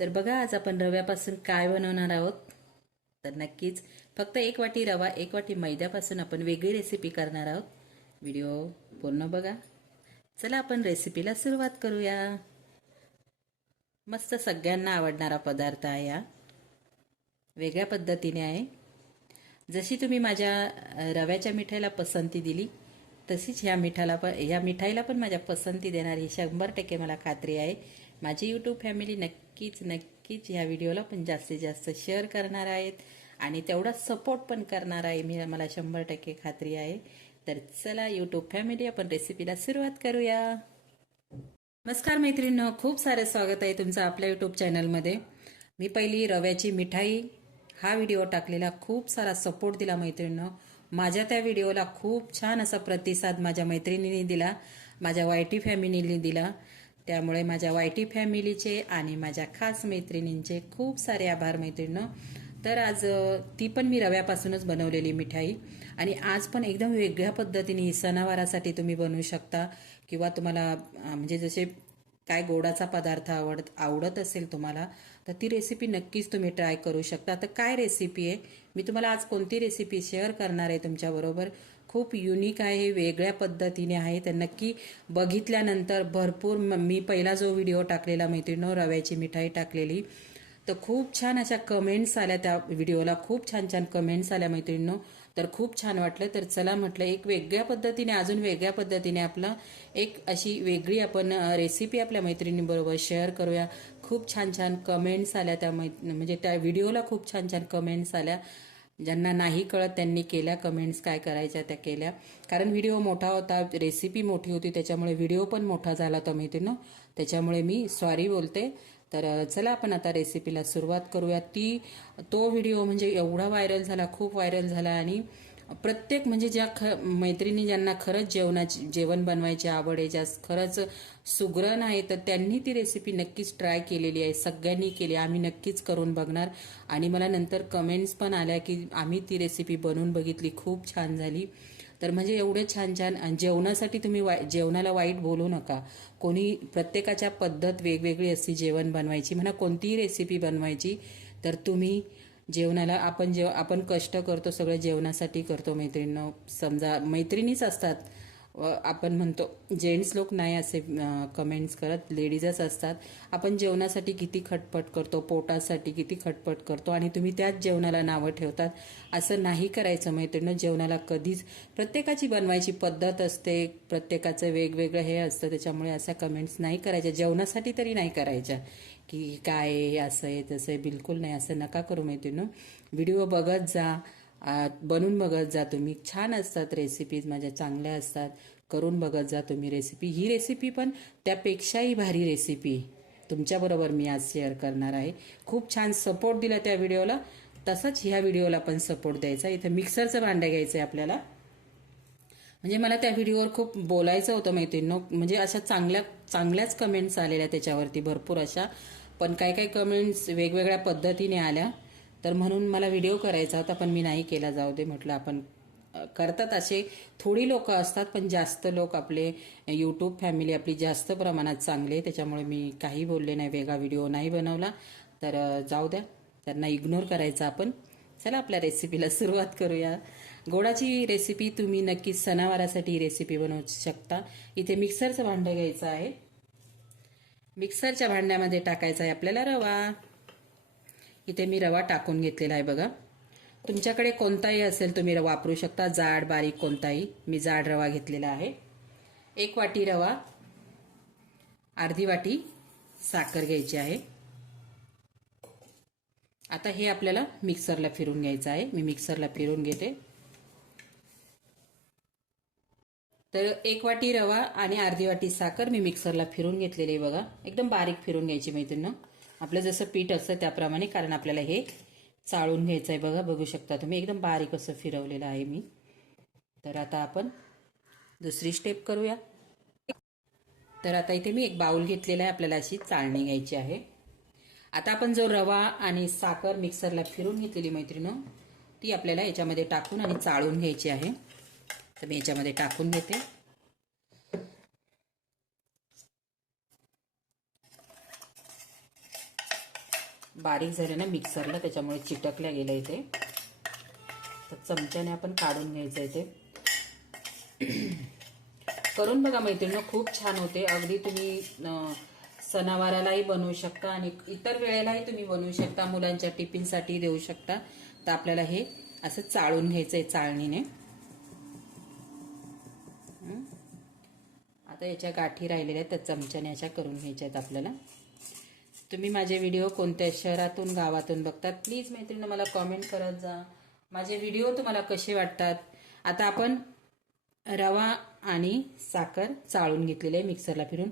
तर बघा आज आपण रव्यापासून काय बनवणार आहोत? तर नक्कीच फक्त एक वाटी रवा एक वाटी मैद्यापासून आपण वेगळी रेसिपी करणार आहोत. व्हिडिओ पूर्ण बघा. चला आपण रेसिपीला सुरुवात करूया. मस्त सगळ्यांना आवडणारा पदार्थ आहे हा. वेगळ्या पद्धतीने आहे. जशी तुम्ही माझ्या रव्याच्या मिठाईला पसंती दिली तशीच ह्या मिठाला पण ह्या मिठाईला पण माझ्या पसंती देणारी शंभर टक्के मला खात्री आहे. माझी यूट्यूब फॅमिली नक्कीच नक्कीच ह्या व्हिडिओला पण जास्तीत जास्त शेअर करणार आहेत. आणि तेवढा सपोर्ट पण करणार आहे. मी मला शंभर टक्के खात्री आहे. तर चला यूट्यूब फॅमिली आपण रेसिपीला सुरुवात करूया. नमस्कार मैत्रिणींनो. खूप सारे स्वागत आहे तुमचं आपल्या यूट्यूब चॅनलमध्ये मी पहिली रव्याची मिठाई हा व्हिडिओ टाकलेला. खूप सारा सपोर्ट दिला मैत्रिणींनो. माझ्या त्या व्हिडिओला खूप छान असा प्रतिसाद माझ्या मैत्रिणींनी दिला. माझ्या वायटी फॅमिलीने दिला. त्यामुळे माझ्या वायटी फॅमिलीचे आणि माझ्या खास मैत्रिणींचे खूप सारे आभार मैत्रिणं. तर आज ती पण मी रव्यापासूनच बनवलेली मिठाई. आणि आज पण एकदम वेगळ्या पद्धतीने सणावारासाठी तुम्ही बनवू शकता किंवा तुम्हाला म्हणजे जसे काय गोडाचा पदार्थ आवड आवडत असेल तुम्हाला तर ती रेसिपी नक्कीच तुम्ही ट्राय करू शकता. तर काय रेसिपी आहे? मी तुम्हाला आज कोणती रेसिपी शेअर करणार आहे तुमच्याबरोबर खूप युनिक आहे वेगळ्या पद्धतीने आहे. तर नक्की बघितल्यानंतर भरपूर म- मी पहिला जो व्हिडिओ टाकलेला मैत्रिणीनो रव्याची मिठाई टाकलेली. तर खूप छान अशा कमेंट्स आल्या त्या व्हिडिओला खूप छान छान कमेंट्स आल्या मैत्रिणींनो. तर खूप छान वाटलं. तर चला म्हटलं एक वेगळ्या पद्धतीने अजून वेगळ्या पद्धतीने आपलं एक अशी वेगळी आपण रेसिपी आपल्या मैत्रिणींबरोबर शेअर करूया. खूप छान छान कमेंट्स आल्या त्या मै म्हणजे त्या व्हिडिओला खूप छान छान कमेंट्स आल्या. ज्यांना नाही कळत त्यांनी केल्या कमेंट्स काय करायच्या त्या केल्या. कारण व्हिडिओ मोठा होता रेसिपी मोठी होती त्याच्यामुळे व्हिडिओ पण मोठा झाला होता मैत्रिणीनो त्याच्यामुळे मी सॉरी बोलते. तर चला आपण आता रेसिपीला सुरुवात करूया. ती तो व्हिडिओ म्हणजे एवढा व्हायरल झाला खूप व्हायरल झाला आणि प्रत्येक म्हणजे ज्या ख मैत्रिणी ज्यांना खरंच जेवणाची जेवण बनवायची आवड आहे ज्या खरंच सुग्रण आहे तर त्यांनी ती रेसिपी नक्कीच ट्राय केलेली आहे. सगळ्यांनी केली आम्ही नक्कीच करून बघणार. आणि मला नंतर कमेंट्स पण आल्या की आम्ही ती रेसिपी बनवून बघितली. खूप छान झाली. तर म्हणजे एवढे छान छान. जेवणासाठी तुम्ही वाई जेवणाला वाईट बोलू नका. कोणी प्रत्येकाच्या पद्धत वेगवेगळी असती जेवण बनवायची. म्हणा कोणतीही रेसिपी बनवायची तर तुम्ही जेवणाला आपण जेव आपण कष्ट करतो सगळं जेवणासाठी करतो मैत्रिणीनं. समजा मैत्रिणीच असतात. आपण म्हणतो जेंट्स लोक नाही असे कमेंट्स करत. लेडीजच असतात. आपण जेवणासाठी किती खटपट करतो पोटासाठी किती खटपट करतो आणि तुम्ही त्याच जेवणाला नावं ठेवतात. असं नाही करायचं मैत्रिणीनं. जेवणाला कधीच प्रत्येकाची बनवायची पद्धत असते. प्रत्येकाचं वेगवेगळं हे असतं. त्याच्यामुळे अशा कमेंट्स नाही करायच्या. जेवणासाठी तरी नाही करायच्या. की काय आहे, असं आहे तसं आहे बिलकुल नाही असं नका करू मैत्रिणीनं व्हिडिओ बघत जा बनवून बघत जा तुम्ही. छान असतात रेसिपीज माझ्या चांगल्या असतात. करून बघत जा तुम्ही रेसिपी ही रेसिपी पण त्यापेक्षाही भारी रेसिपी तुमच्याबरोबर मी आज शेअर करणार आहे. खूप छान सपोर्ट दिला त्या व्हिडिओला तसंच ह्या व्हिडिओला पण सपोर्ट द्यायचा. इथं मिक्सरचं भांडं घ्यायचं आहे आपल्याला. म्हणजे मला त्या व्हिडिओवर खूप बोलायचं होतं मैत्रिणींनो म्हणजे अशा चांगल्या चांगल्याच कमेंट्स आलेल्या त्याच्यावरती. भरपूर अशा पण काही काही कमेंट्स वेगवेगळ्या पद्धतीने आल्या. तर म्हणून मला व्हिडिओ करायचा होता पण मी नाही केला. जाऊ दे म्हटलं आपण. करतात असे थोडी लोक असतात पण जास्त लोक आपले यूट्यूब फॅमिली आपली जास्त प्रमाणात चांगले आहे. त्याच्यामुळे मी काही बोलले नाही वेगळा व्हिडिओ नाही बनवला. तर जाऊ द्या. त्यांना इग्नोर करायचं आपण. चला आपल्या रेसिपीला सुरुवात करूया. गोडाची रेसिपी तुम्ही नक्की सणावारासाठी रेसिपी बनवू शकता. इथे मिक्सरचं भांडं घ्यायचं आहे. मिक्सरच्या भांड्यामध्ये टाकायचा आहे आपल्याला रवा. इथे मी रवा टाकून घेतलेला आहे बघा. तुमच्याकडे कोणताही असेल तुम्ही रवा वापरू शकता. जाड बारीक कोणताही. मी जाड रवा घेतलेला आहे. एक वाटी रवा. अर्धी वाटी साखर घ्यायची आहे. आता हे आपल्याला मिक्सरला फिरून घ्यायचं आहे. मी मिक्सरला फिरून घेते. तर एक वाटी रवा आणि अर्धी वाटी साखर मी मिक्सरला फिरून घेतलेली आहे बघा. एकदम बारीक फिरून घ्यायची मैत्रिणीनं आपलं जसं पीठ असतं त्याप्रमाणे कारण आपल्याला हे चाळून घ्यायचं आहे बघा. बघू शकता तुम्ही. एकदम बारीक असं फिरवलेलं आहे मी. तर आता आपण दुसरी स्टेप करूया. तर आता इथे मी एक बाउल घेतलेला आहे. आपल्याला अशी चाळणी घ्यायची आहे. आता आपण जो रवा आणि साखर मिक्सरला फिरून घेतलेली मैत्रिणं ती आपल्याला याच्यामध्ये टाकून आणि चाळून घ्यायची आहे. तर मी याच्यामध्ये टाकून घेते बारीक झाले ना मिक्सरला त्याच्यामुळे चिटकल्या गेलं इथे. तर चमच्याने आपण काढून घ्यायचं इथे. करून बघा मैत्रिणी खूप छान होते. अगदी तुम्ही सणावारालाही बनवू शकता आणि इतर वेळेलाही तुम्ही बनवू शकता. मुलांच्या टिफिनसाठी देऊ शकता. तर आपल्याला हे असं चाळून घ्यायचं आहे चाळणीने. आता याच्या गाठी राहिलेल्या आहेत त्या चमच्याने अशा करून घ्यायच्या आहेत आपल्याला. तुम्ही माझे व्हिडिओ कोणत्या शहरातून गावातून बघतात प्लीज मैत्रिणी मला कॉमेंट करत जा. माझे व्हिडिओ तुम्हाला कसे वाटतात? आता आपण रवा आणि साखर चाळून घेतलेले आहे मिक्सरला फिरून.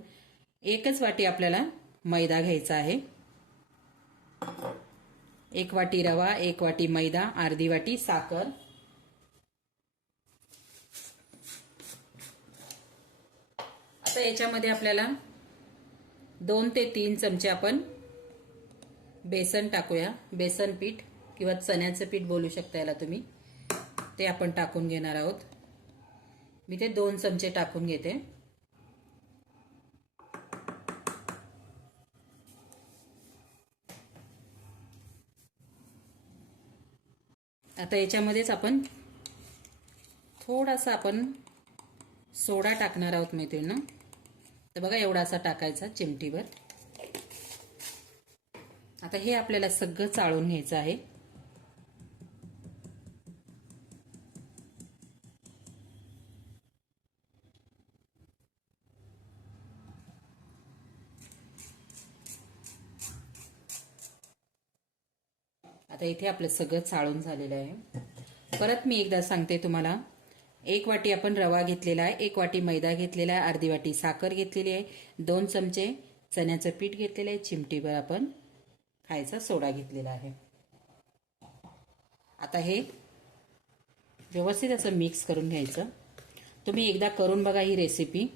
एकच वाटी आपल्याला मैदा घ्यायचा आहे. एक वाटी रवा एक वाटी मैदा अर्धी वाटी साखर. आता याच्यामध्ये आपल्याला दोन ते तीन चमचे आपण बेसन टाकूया. बेसन पीठ किंवा चण्याचं पीठ बोलू शकता याला तुम्ही. ते आपण टाकून घेणार आहोत. मी ते दोन चमचे टाकून घेते. आता याच्यामध्येच आपण थोडासा आपण सोडा टाकणार आहोत मैत्रिणी तर बघा एवढासा टाकायचा चिमटीवर. आता हे आपल्याला सगळं चाळून घ्यायचं आहे. आता इथे आपलं सगळं चाळून झालेलं आहे. परत मी एकदा सांगते तुम्हाला. एक वाटी आपण रवा घेतलेला आहे एक वाटी मैदा घेतलेला आहे अर्धी वाटी साखर घेतलेली आहे दोन चमचे चण्याचं पीठ घेतलेलं आहे चिमटीवर आपण खायचा सोडा घेतलेला आहे. आता हे व्यवस्थित असं मिक्स करून घ्यायचं. तुम्ही एकदा करून बघा ही रेसिपी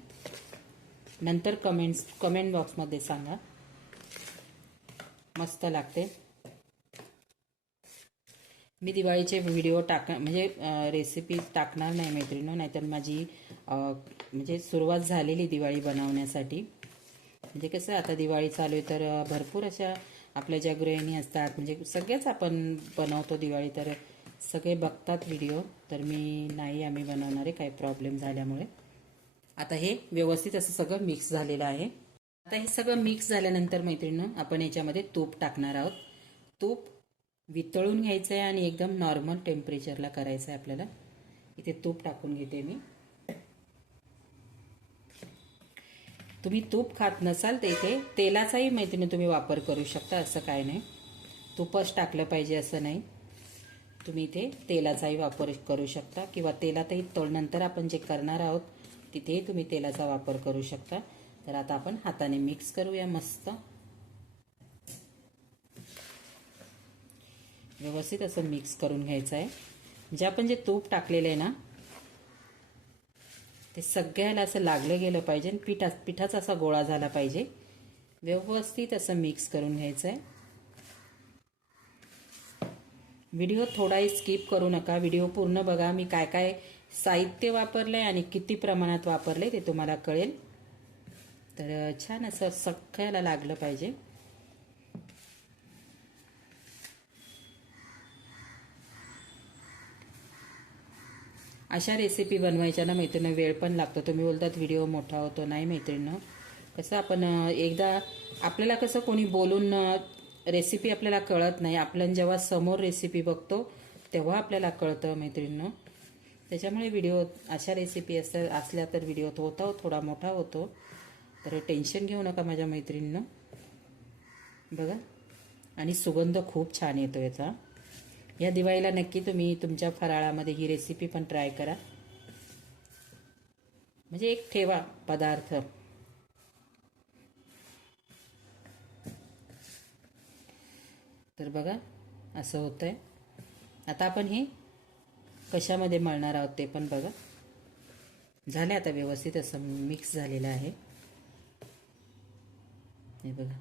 नंतर कमेंट्स कमेंट बॉक्समध्ये सांगा. मस्त लागते. मी दिवाळीचे व्हिडिओ टाक म्हणजे रेसिपी टाकणार नाही मैत्रिणी नाहीतर माझी म्हणजे सुरुवात झालेली दिवाळी बनवण्यासाठी. म्हणजे कसं आता दिवाळी चालू आहे तर भरपूर अशा आपल्या ज्या गृहिणी असतात म्हणजे सगळेच आपण बनवतो दिवाळी तर सगळे बघतात व्हिडिओ तर मी नाही आम्ही बनवणार आहे काही प्रॉब्लेम झाल्यामुळे. आता हे व्यवस्थित असं सगळं मिक्स झालेलं आहे. आता हे सगळं मिक्स झाल्यानंतर मैत्रिणीनं आपण याच्यामध्ये तूप टाकणार आहोत. तूप वितळून घ्यायचं आहे आणि एकदम नॉर्मल टेम्परेचरला करायचं आहे आपल्याला. इथे तूप टाकून घेते मी. तुम्ही तूप खात नसाल तर इथे तेलाचाही मैत्रिणी तुम्ही वापर करू शकता असं काय नाही. तूपच टाकलं पाहिजे असं नाही. तुम्ही इथे तेलाचाही वापर करू शकता किंवा तेलातही तळनंतर आपण जे करणार आहोत तिथेही तुम्ही तेलाचा वापर करू शकता. तर आता आपण हाताने मिक्स करूया मस्त. व्यवस्थित असं मिक्स करून घ्यायचं आहे म्हणजे आपण जे तूप टाकलेलं आहे ना ते सगळ्याला असं लागलं गेलं पाहिजे आणि पिठा पिठाचा असा गोळा झाला पाहिजे. व्यवस्थित असं मिक्स करून घ्यायचं आहे व्हिडिओ थोडाही स्किप करू नका. व्हिडिओ पूर्ण बघा. मी काय काय साहित्य वापरलं आहे आणि किती प्रमाणात वापरले ते तुम्हाला कळेल. तर छान असं सगळ्याला लागलं पाहिजे. अशा रेसिपी बनवायच्या ना मैत्रिणी वेळ पण लागतो. तुम्ही बोलतात व्हिडिओ मोठा होतो. नाही मैत्रिणीनं. कसं आपण एकदा आपल्याला कसं कोणी बोलून रेसिपी आपल्याला कळत नाही. आपण जेव्हा समोर रेसिपी बघतो तेव्हा आपल्याला कळतं मैत्रिणीनं. त्याच्यामुळे व्हिडिओ अशा रेसिपी असल्या असल्या तर व्हिडिओ होता थोडा मोठा होतो. तर टेन्शन घेऊ नका माझ्या मैत्रिणीनं. बघा. आणि सुगंध खूप छान येतो याचा. या दिवाळीला नक्की तुम्ही तुमच्या फराळामध्ये ही रेसिपी पण ट्राय करा. म्हणजे एक ठेवा पदार्थ. तर बघा असं होतं आहे आता आपण हे कशामध्ये मळणार आहोत ते पण बघा. झालं आता व्यवस्थित असं मिक्स झालेलं आहे. हे बघा.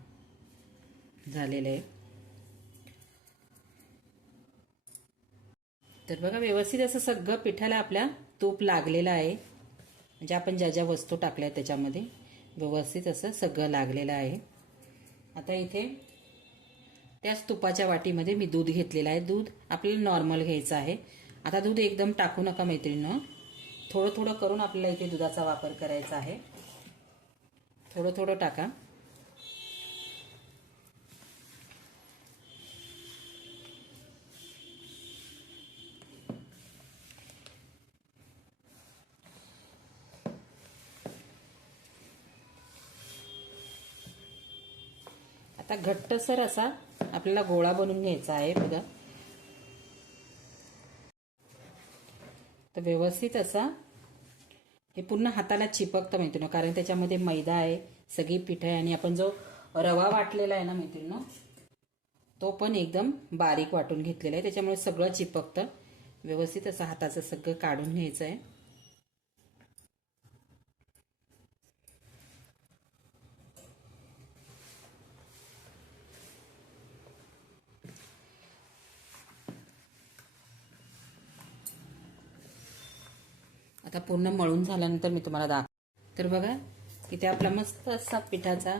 झालेलं आहे. तर बघा व्यवस्थित असं सगळं पिठाला आपल्या तूप लागलेलं आहे. म्हणजे आपण ज्या ज्या वस्तू टाकल्या त्याच्यामध्ये व्यवस्थित असं सगळं लागलेलं आहे. आता इथे त्याच तुपाच्या वाटीमध्ये मी दूध घेतलेलं आहे. दूध आपल्याला नॉर्मल घ्यायचं आहे. आता दूध एकदम टाकू नका मैत्रिणीनं. थोडं थोडं करून आपल्याला इथे दुधाचा वापर करायचा आहे. थोडं थोडं टाका. आता घट्टसर असा आपल्याला गोळा बनवून घ्यायचा आहे बघा. तर व्यवस्थित असा. हे पूर्ण हाताला चिपकतं मैत्रिणी कारण त्याच्यामध्ये मैदा आहे सगळी पीठ आहे आणि आपण जो रवा वाटलेला आहे ना मैत्रिणी तो पण एकदम बारीक वाटून घेतलेला आहे. त्याच्यामुळे सगळं चिपकतं. व्यवस्थित असं हाताचं सगळं काढून घ्यायचं आहे. आता पूर्ण मळून झाल्यानंतर मी तुम्हाला दाख तर बघा इथे आपला मस्त असा पिठाचा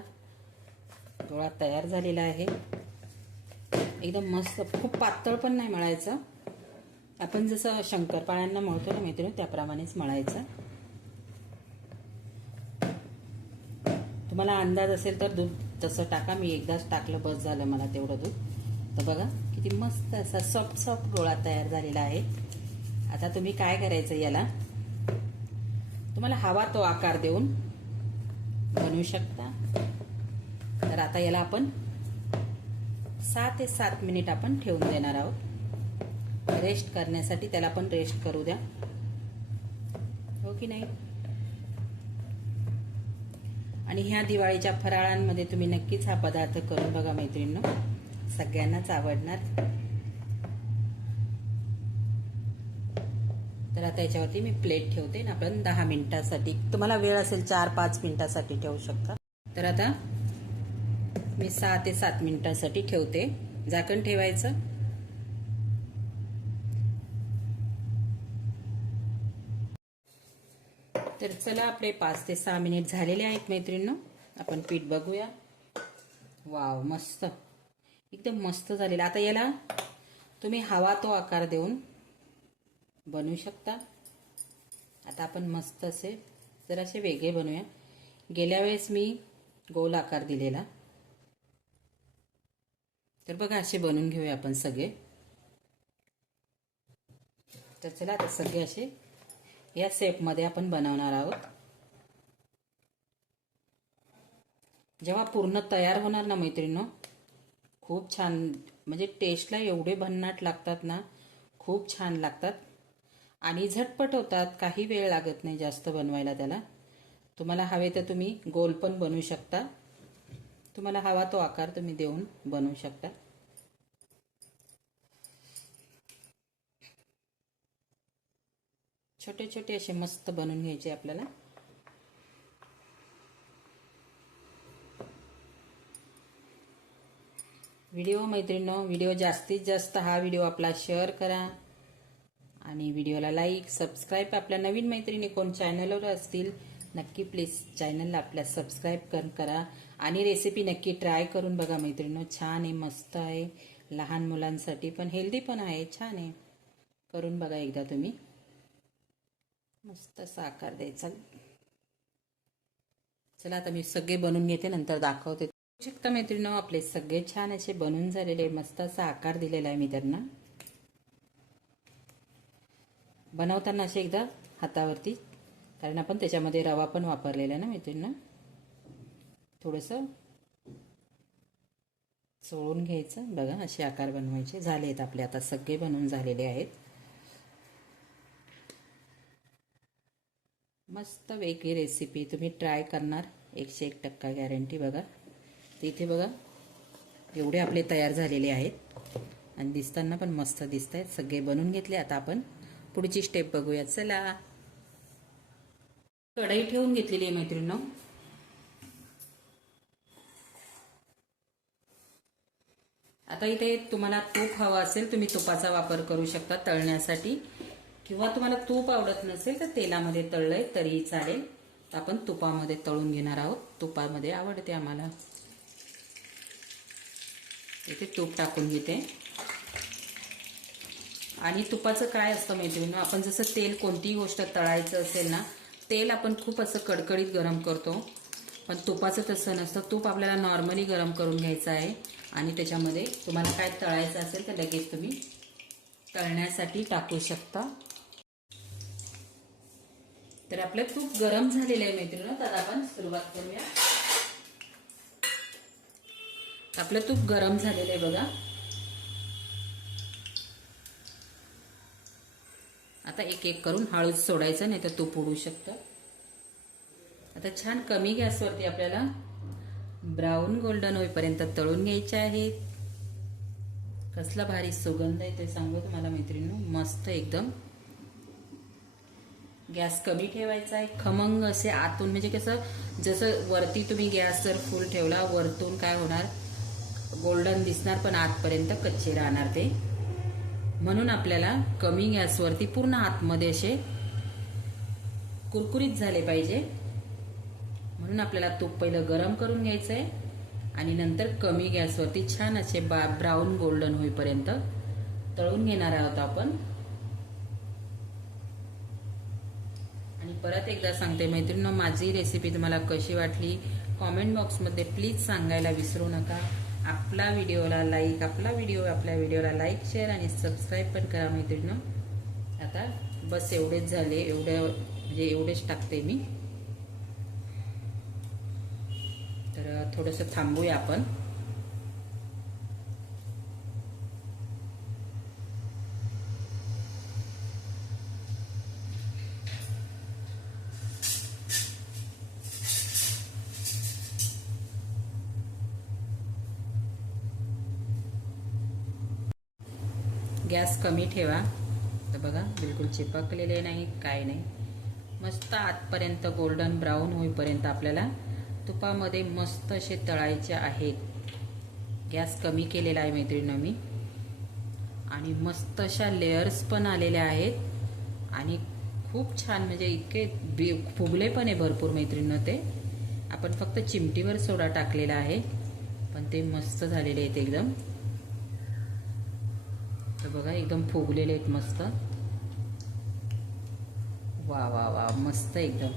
गोळा तयार झालेला आहे. एकदम मस्त खूप पातळ पण नाही मळायचं. आपण जसं शंकरपाळ्यांना मळतो ना मैत्रिणी त्याप्रमाणेच मळायचं. तुम्हाला अंदाज असेल तर दूध तसं टाका. मी एकदाच टाकलं बस झालं मला तेवढं दूध. तर बघा किती मस्त असा सॉफ्ट सॉफ्ट गोळा तयार झालेला आहे. आता तुम्ही काय करायचं याला? तुम्हाला हवा तो आकार देऊन बनवू शकता. तर आता याला आपण सहा ते सात मिनिट आपण ठेवून देणार आहोत. रेस्ट करण्यासाठी त्याला आपण रेस्ट करू द्या. हो की नाही? आणि ह्या दिवाळीच्या फराळांमध्ये तुम्ही नक्कीच हा पदार्थ करून बघा मैत्रिणींनो. सगळ्यांनाच आवडणार. तर आता याच्यावरती मी प्लेट ठेवते आणि आपण दहा मिनिटासाठी तुम्हाला वेळ असेल चार पाच मिनिटासाठी ठेवू शकता. तर आता मी सहा ते सात मिनिटासाठी ठेवते. झाकण ठेवायचं. तर चला आपले पाच ते सहा मिनिट झालेले आहेत मैत्रिणींनो. आपण पीठ बघूया. वाव मस्त. एकदम मस्त झालेलं. आता याला तुम्ही हवा तो आकार देऊन बनवू शकता. आता आपण मस्त असे जरासे वेगळे बनवूया. गेल्या वेळेस मी गोल आकार दिलेला. तर बघा असे बनवून घेऊया आपण सगळे. तर चला आता सगळे असे या सेपमध्ये आपण बनवणार आहोत. जेव्हा पूर्ण तयार होणार ना मैत्रिणीनं खूप छान म्हणजे टेस्टला एवढे भन्नाट लागतात ना खूप छान लागतात. आणि झटपट होतात काही वेळ लागत नाही जास्त बनवायला त्याला. तुम्हाला हवे तर तुम्ही गोल पण बनवू शकता. तुम्हाला हवा तो आकार तुम्ही देऊन बनवू शकता. छोटे छोटे असे मस्त बनवून घ्यायचे आपल्याला. व्हिडिओ मैत्रिणींनो व्हिडिओ जास्तीत जास्त हा व्हिडिओ आपला शेअर करा. आणि व्हिडिओला लाईक सबस्क्राईब आपल्या नवीन मैत्रिणी कोण चॅनलवर असतील नक्की प्लीज चॅनलला आपल्या सबस्क्राईब कर करा. आणि रेसिपी नक्की ट्राय करून बघा मैत्रिणी छान आहे मस्त आहे. लहान मुलांसाठी पण हेल्दी पण आहे छान आहे. करून बघा एकदा तुम्ही. मस्त असा आकार द्यायचा. चला आता मी सगळे बनवून घेते नंतर दाखवते. शकता मैत्रिणी आपले सगळे छान असे बनून झालेले मस्त असा आकार दिलेला आहे मी त्यांना. बनवताना असे एकदा हातावरती कारण आपण त्याच्यामध्ये रवा पण वापरलेला आहे ना मैत्रिणींना. थोडंसं चोळून घ्यायचं. बघा असे आकार बनवायचे. झाले आहेत आपले. आता सगळे बनवून झालेले आहेत. मस्त वेगळी रेसिपी तुम्ही ट्राय करणार. एकशे एक टक्का गॅरंटी बघा. तर इथे बघा एवढे आपले तयार झालेले आहेत. आणि दिसताना पण मस्त दिसत आहेत सगळे बनवून घेतले. आता आपण पुढची स्टेप बघूया चला. कढई ठेवून घेतलेली आहे मैत्रिणी आता इथे तुम्हाला तूप हवा असेल तुम्ही तुपाचा वापर करू शकता तळण्यासाठी. किंवा तुम्हाला तूप आवडत नसेल तर तेलामध्ये तळलंय तरीही चालेल. आपण तुपामध्ये तळून घेणार आहोत. तुपामध्ये आवडते आम्हाला. इथे तूप टाकून घेते. आणि तुपाचं काय असतं मैत्रिणी आपण जसं तेल कोणतीही गोष्ट तळायचं असेल ना तेल आपण खूप असं कडकडीत गरम करतो. पण तुपाचं तसं नसतं. तूप आपल्याला नॉर्मली गरम करून घ्यायचं आहे. आणि त्याच्यामध्ये तुम्हाला काय तळायचं असेल तर लगेच तुम्ही तळण्यासाठी टाकू शकता. तर आपलं तूप गरम झालेलं आहे मैत्रिणी तर आपण सुरुवात करूया. आपलं तूप गरम झालेलं आहे बघा. आता एक एक करून हळूच सोडायचं नाही तर तूप उडू शकतं. आता छान कमी गॅसवरती आपल्याला ब्राऊन गोल्डन होईपर्यंत तळून घ्यायचे आहेत. कसला भारी सुगंध आहे ते सांगू तुम्हाला मैत्रिणी मस्त एकदम. गॅस कमी ठेवायचा आहे. खमंग असे आतून म्हणजे कसं जसं वरती तुम्ही गॅस जर फुल ठेवला वरतून काय होणार? गोल्डन दिसणार पण आतपर्यंत कच्चे राहणार ते. म्हणून आपल्याला कमी गॅसवरती पूर्ण आतमध्ये असे कुरकुरीत झाले पाहिजे. म्हणून आपल्याला तूप पहिलं गरम करून घ्यायचं आहे आणि नंतर कमी गॅसवरती छान असे बा ब्राऊन गोल्डन होईपर्यंत तळून घेणार आहोत आपण. आणि परत एकदा सांगते मैत्रिणी माझी रेसिपी तुम्हाला कशी वाटली? कॉमेंट बॉक्समध्ये प्लीज सांगायला विसरू नका. आपला व्हिडिओला लाईक आपला व्हिडिओ आपल्या व्हिडिओला लाईक शेअर आणि सबस्क्राईब पण करा मैत्रिणीनं. आता बस एवढेच झाले. एवढ्या म्हणजे एवढेच टाकते मी. तर थोडंसं थांबूया आपण. गॅस कमी ठेवा. तर बघा बिलकुल चिपकलेले नाही काय नाही. मस्त आतपर्यंत गोल्डन ब्राऊन होईपर्यंत आपल्याला तुपामध्ये मस्त असे तळायचे आहेत. गॅस कमी केलेला आहे मैत्रिणं मी. आणि मस्त अशा लेयर्स पण आलेल्या आहेत. आणि खूप छान म्हणजे इतके बी फुगले पण आहे भरपूर मैत्रिणीनं ते. आपण फक्त चिमटीवर सोडा टाकलेला आहे. पण ते मस्त झालेले आहेत एकदम. बघा एकदम फुगलेले आहेत मस्त. वा वा वा मस्त एकदम.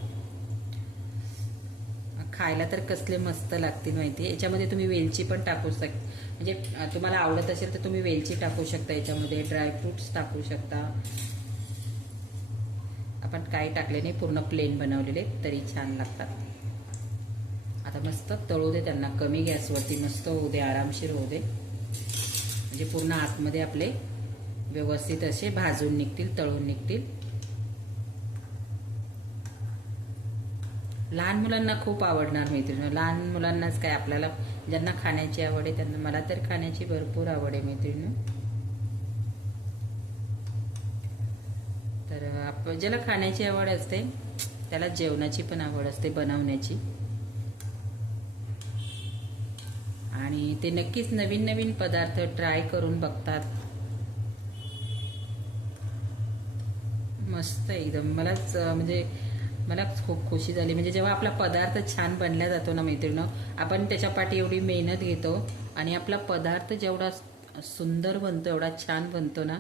खायला तर कसले मस्त लागतील माहिती याच्यामध्ये तुम्ही वेलची पण टाकू शक म्हणजे तुम्हाला आवडत असेल तर तुम्ही वेलची टाकू शकता याच्यामध्ये. ड्रायफ्रुट्स टाकू शकता. आपण काही टाकले नाही पूर्ण प्लेन बनवलेले तरी छान लागतात. आता मस्त तळू दे त्यांना. कमी गॅसवरती मस्त होऊ दे आरामशीर होऊ दे. म्हणजे पूर्ण आतमध्ये आपले व्यवस्थित असे भाजून निघतील तळून निघतील. लहान मुलांना खूप आवडणार मैत्रिणी. लहान मुलांनाच काय आपल्याला ज्यांना खाण्याची आवड आहे त्यांना मला तर खाण्याची भरपूर आवड आहे मैत्रिणी. तर आप ज्याला खाण्याची आवड असते त्याला जेवणाची पण आवड असते बनवण्याची. आणि ते नक्कीच नवीन नवीन पदार्थ ट्राय करून बघतात. मस्त एकदम. मलाच म्हणजे मला खूप खुशी झाली. म्हणजे जेव्हा आपला पदार्थ छान बनला जातो ना मैत्रिणं आपण त्याच्या पाठी एवढी मेहनत घेतो आणि आपला पदार्थ जेवढा सुंदर बनतो एवढा छान बनतो ना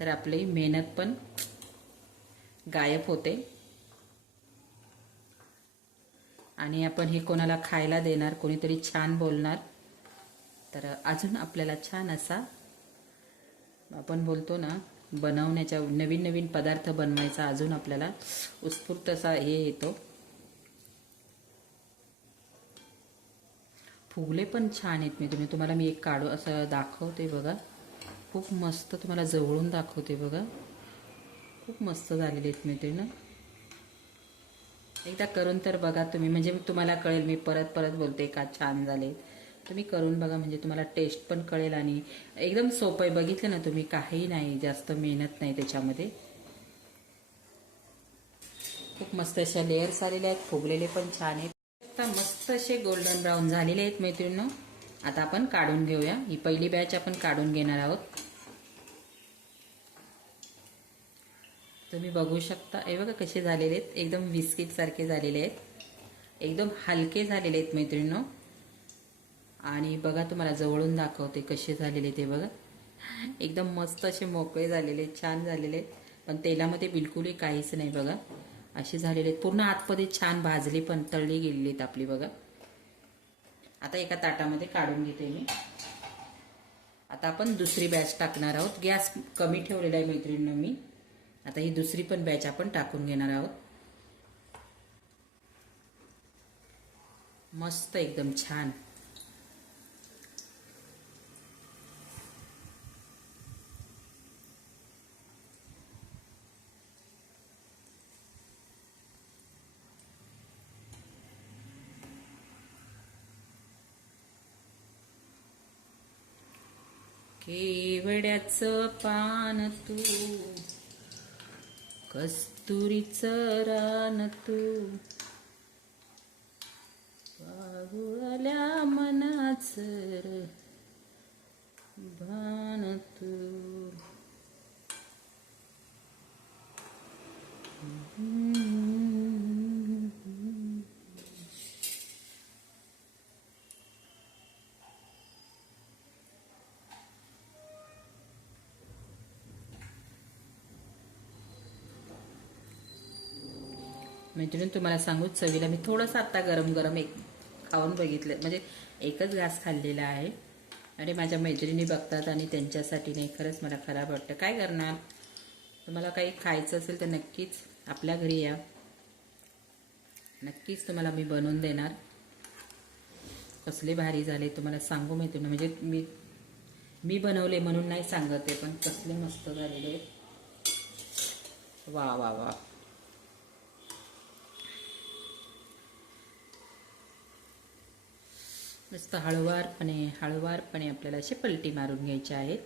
तर आपली मेहनत पण गायब होते. आणि आपण हे कोणाला खायला देणार कोणीतरी छान बोलणार तर अजून आपल्याला छान असा आपण बोलतो ना बनवण्याच्या नवीन नवीन पदार्थ बनवायचा अजून आपल्याला उत्स्फूर्त असा हे येतो. फुगले पण छान आहेत मी. तुम्ही तुम्हाला मी एक काढू असं दाखवते बघा. खूप मस्त तुम्हाला जवळून दाखवते बघा. खूप मस्त झालेले आहेत मी ते ना. एकदा करून तर बघा तुम्ही. म्हणजे तुम्हाला कळेल मी परत परत बोलते का छान झाले. तुम्ही करून बघा म्हणजे तुम्हाला टेस्ट पण कळेल आणि एकदम सोपं आहे. बघितलं ना तुम्ही काही नाही जास्त मेहनत नाही त्याच्यामध्ये. खूप मस्त अशा लेयर्स आलेल्या आहेत फुगलेले पण छान आहेत. आता मस्त असे गोल्डन ब्राऊन झालेले आहेत मैत्रिणींनो. आता आपण काढून घेऊया. ही पहिली बॅच आपण काढून घेणार आहोत. तुम्ही बघू शकता. हे बघा कसे झालेले आहेत. एकदम बिस्किट सारखे झालेले आहेत. एकदम हलके झालेले आहेत मैत्रिणींनो. आणि बघा तुम्हाला जवळून दाखवते कसे झालेले ते बघा. एकदम मस्त असे मोकळे झालेले छान झालेले. पण तेलामध्ये बिलकुलही काहीच नाही बघा. असे झालेले आहेत. पूर्ण आतमध्ये छान भाजली पण तळली गेलेली आहेत आपली बघा. आता एका ताटामध्ये काढून घेते मी. आता आपण दुसरी बॅच टाकणार आहोत. गॅस कमी ठेवलेला आहे मैत्रिणीनं मी. आता ही दुसरी पण बॅच आपण टाकून घेणार आहोत. मस्त एकदम छान. शेवड्याचं पान तू कस्तुरीचं रान तू. पाहुल्या मनाचर भान तू. मैत्रिणी तुम्हाला सांगू चवीला मी थोडंसं आत्ता गरम गरम एक खाऊन बघितलं. म्हणजे एकच घास खाल्लेला आहे. आणि माझ्या मैत्रिणी बघतात आणि त्यांच्यासाठी नाही खरंच मला खराब वाटतं. काय करणार? तुम्हाला काही खायचं असेल तर नक्कीच आपल्या घरी या. नक्कीच तुम्हाला मी बनवून देणार. कसले भारी झाले तुम्हाला सांगू मैत्रिणी म्हणजे मी मी बनवले म्हणून नाही सांगत आहे पण कसले मस्त झालेले वा वा वा. मस्त हळुवारपणे हळुवारपणे आपल्याला असे पलटी मारून घ्यायचे आहेत.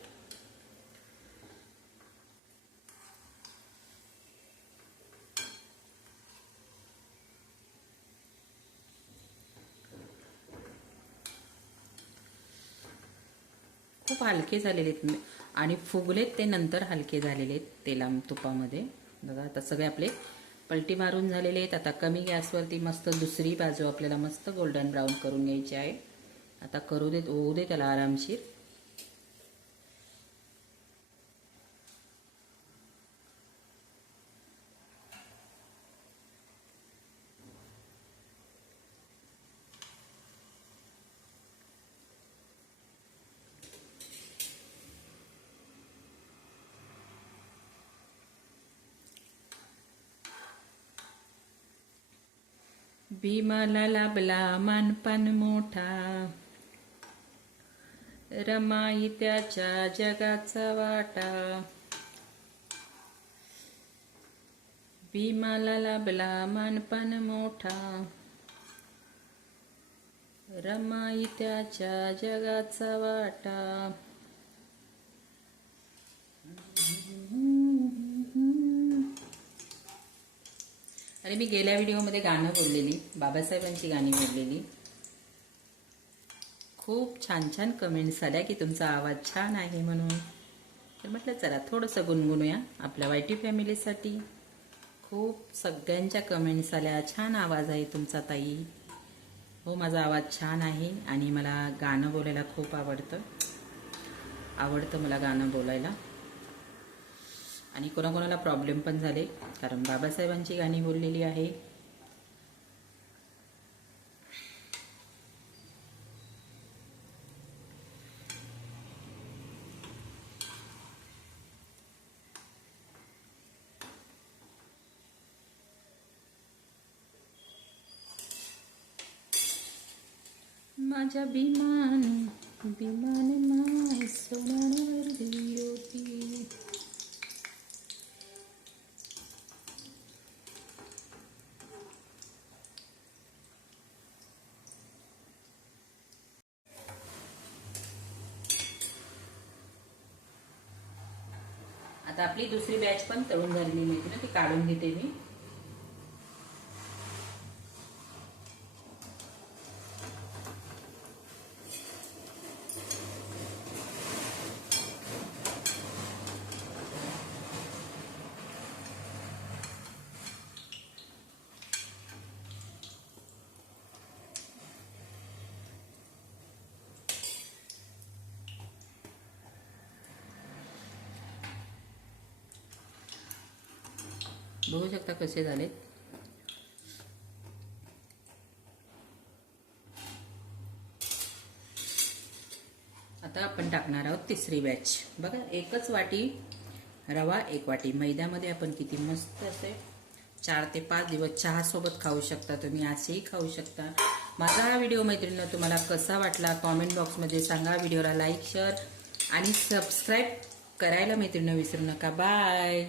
खूप हलके झालेले आहेत. आणि फुगलेत ते नंतर हलके झालेले आहेत तेला तुपामध्ये. बघा आता सगळे आपले पलटी मारून झालेले आहेत. आता कमी गॅसवरती मस्त दुसरी बाजू आपल्याला मस्त गोल्डन ब्राऊन करून घ्यायची आहे. आता करू देत होऊ दे त्याला आरामशीर. भीमाला लाभला मानपान मोठा. रमाई त्याच्या जगाचा वाटा. भीमाला लाभला मानपान मोठा. रमाई त्याच्या जगाचा वाटा. अरे मी गेल्या व्हिडिओमध्ये गाणं बोललेली बाबासाहेबांची गाणी बोललेली. खूप छान छान कमेंट्स आल्या की तुमचा आवाज छान आहे म्हणून. तर म्हटलं चला थोडंसं गुणगुणूया आपल्या वायटी फॅमिलीसाठी खूप सगळ्यांच्या कमेंट्स आल्या छान आवाज आहे तुमचा ताई. हो माझा आवाज छान आहे आणि मला गाणं बोलायला खूप आवडतं. आवडतं मला गाणं बोलायला. आणि कोणाकोणाला प्रॉब्लेम पण झाले कारण बाबासाहेबांची गाणी बोललेली आहे. माझ्या बिमान बिमान माय सोनावर होती. आता आपली दुसरी बॅच पण तळून झालेली होती ना ती काढून घेते मी. बघू शकता कसे झालेत आता आपण टाकणार आहोत तिसरी बॅच बघा एकच वाटी रवा एक वाटी मैद्यामध्ये आपण किती मस्त असे चार ते पाच दिवस चहासोबत खाऊ शकता. तुम्ही असेही खाऊ शकता. माझा हा व्हिडिओ मैत्रिणींनो तुम्हाला कसा वाटला कॉमेंट बॉक्समध्ये सांगा. व्हिडिओला लाईक शेअर आणि सबस्क्राईब करायला मैत्रिणींनो विसरू नका. बाय